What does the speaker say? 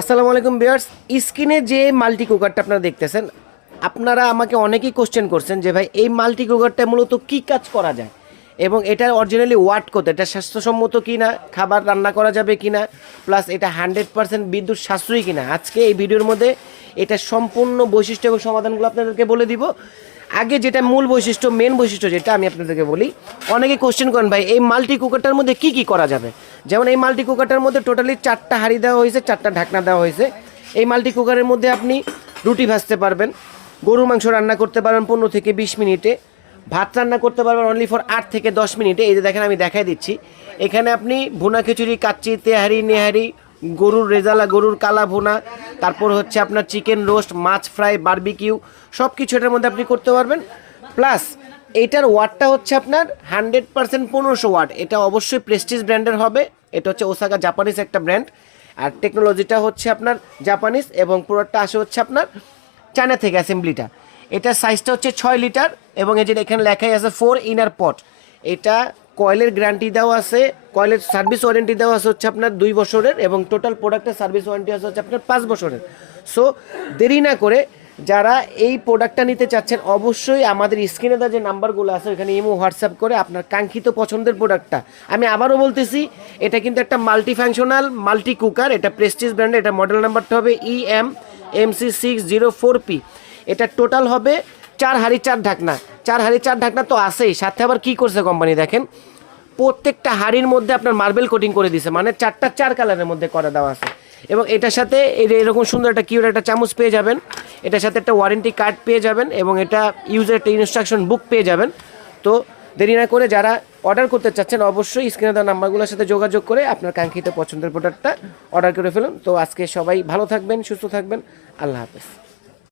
আসসালামু আলাইকুম বিয়ার্স স্ক্রিনে যে মাল্টি কুকারটা আপনারা দেখতেছেন, আপনারা আমাকে অনেকেই কোশ্চেন করছেন যে ভাই, এই মাল্টি কুকারটা মূলত কি কাজ করা যায়? এবং এটা অরিজিনালি ওয়াট কত? এটা স্বাস্থ্যসম্মত কি না খাবার রান্না করা যাবে কি না প্লাস এটা হান্ড্রেড পার্সেন্ট বিদ্যুৎ সাশ্রয়ী কি না আজকে এই ভিডিওর মধ্যে এটা সম্পূর্ণ বৈশিষ্ট্য এবং সমাধানগুলো আপনাদেরকে বলে দিব। আগে যেটা মূল বৈশিষ্ট্য মেন বৈশিষ্ট্য যেটা আমি আপনাদেরকে বলি, অনেকে কোশ্চেন করেন, ভাই, এই মাল্টি কুকারটার মধ্যে কি কি করা যাবে? যেমন এই মাল্টি কুকারটার মধ্যে টোটালি চারটা হাঁড়ি দেওয়া হয়েছে, চারটা ঢাকনা দেওয়া হয়েছে। এই মাল্টি কুকারের মধ্যে আপনি রুটি ভাজতে পারবেন, গরুর মাংস রান্না করতে পারবেন পনেরো থেকে বিশ মিনিটে। ভাত রান্না করতে পারবেন অনলি ফর আট থেকে দশ মিনিটে। এই যে দেখেন, আমি দেখাই দিচ্ছি। এখানে আপনি ভুনা খিচুড়ি, কাচ্চি, তেহারি, নেহারি, গরুর রেজালা, গরুর কালা ভুনা, তারপর হচ্ছে আপনার চিকেন রোস্ট, মাছ ফ্রাই, বারবিকিউ সব কিছু এটার মধ্যে আপনি করতে পারবেন। প্লাস এটার ওয়াটটা হচ্ছে আপনার হান্ড্রেড পার্সেন্ট পনেরোশো ওয়াট। এটা অবশ্যই প্রেস্টিজ ব্র্যান্ডের হবে। এটা হচ্ছে ওসাকা জাপানিজ একটা ব্র্যান্ড আর টেকনোলজিটা হচ্ছে আপনার জাপানিজ এবং প্রোডাক্টটা আসে হচ্ছে আপনার চায়না থেকে অ্যাসেম্বলিটা এটার সাইজটা হচ্ছে ছয় লিটার। এবং এই যে এখানে লেখাই আছে ফোর ইনার পট এটা কয়েলের গ্যারান্টি দেওয়া আছে কয়েলের সার্ভিস ওয়ারেন্টি দেওয়া আছে হচ্ছে আপনার দুই বছরের এবং টোটাল প্রোডাক্টের সার্ভিস ওয়ারেন্টি আছে হচ্ছে আপনার পাঁচ বছরের। সো দেরি না করে যারা এই প্রোডাক্টটা নিতে চাচ্ছেন, অবশ্যই আমাদের স্ক্রিনে দেওয়া যে নাম্বারগুলো আছে ওখানে ইমো, হোয়াটসঅ্যাপ করে আপনার কাঙ্ক্ষিত পছন্দের প্রোডাক্টটা আমি আবারও বলতেছি, এটা কিন্তু একটা মাল্টি ফাংশনাল মাল্টি কুকার এটা প্রেস্টিজ ব্র্যান্ডের এটা মডেল নাম্বারটা হবে E M M C six zero four P এটা টোটাল হবে চার হাড়ি চার ঢাকনা। চার হাড়ি চার ঢাকনা তো আছেই, সাথে আবার কি করছে কোম্পানি দেখেন? প্রত্যেকটা হাড়ির মধ্যে আপনার মার্বেল কোটিং করে দিছে মানে চারটা চার কালারের মধ্যে করা দেওয়া আছে। এবং এটার সাথে এরকম সুন্দর একটা কিউর একটা চামচ পেয়ে যাবেন, এটার সাথে একটা ওয়ারেন্টি কার্ড পেয়ে যাবেন, এবং এটা ইউজের একটা ইনস্ট্রাকশন বুক পেয়ে যাবেন। তো দেরি না করে যারা অর্ডার করতে চাচ্ছেন, অবশ্যই স্ক্রিনে দেওয়া নাম্বারগুলোর সাথে যোগাযোগ করে আপনার কাঙ্ক্ষিত পছন্দের প্রোডাক্টটা অর্ডার করে ফেলুন। তো আজকে সবাই ভালো থাকবেন, সুস্থ থাকবেন। আল্লাহ হাফেজ।